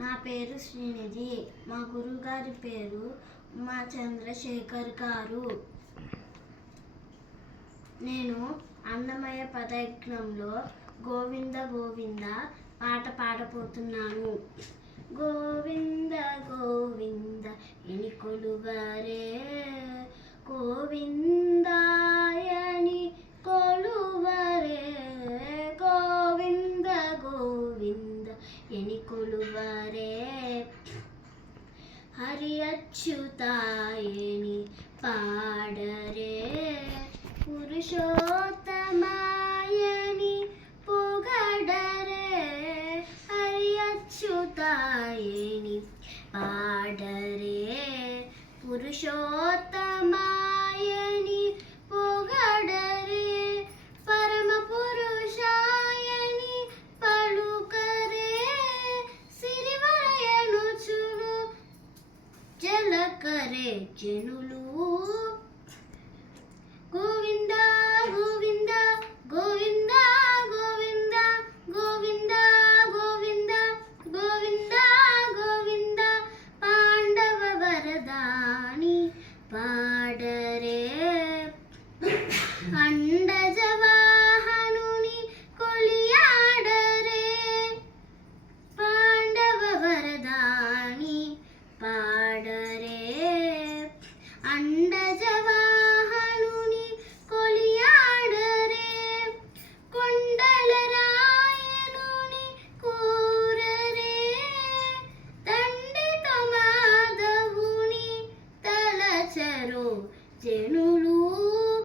నా పేరు శ్రీనిధి. మా గురువుగారి పేరు మా చంద్రశేఖర్ గారు. నేను అన్నమయ్య పదయజ్ఞంలో గోవింద గోవింద పాట పాడబోతున్నాను. గోవింద గోవింద ఎని కొలువరే, గోవిందాయని కొలువరే, గోవింద గోవింద ఎని కొలువరే, హరి అచ్యుతాయని పాడరే, పురుషోత్తమాయని పొగడరే, హరి అచ్యుతాయని పాడరే, పురుషోత్తమాయని పొగడరే, పరమ పురుషాయని పలుకరే, సిరివరయనుచును జలకరే జనులు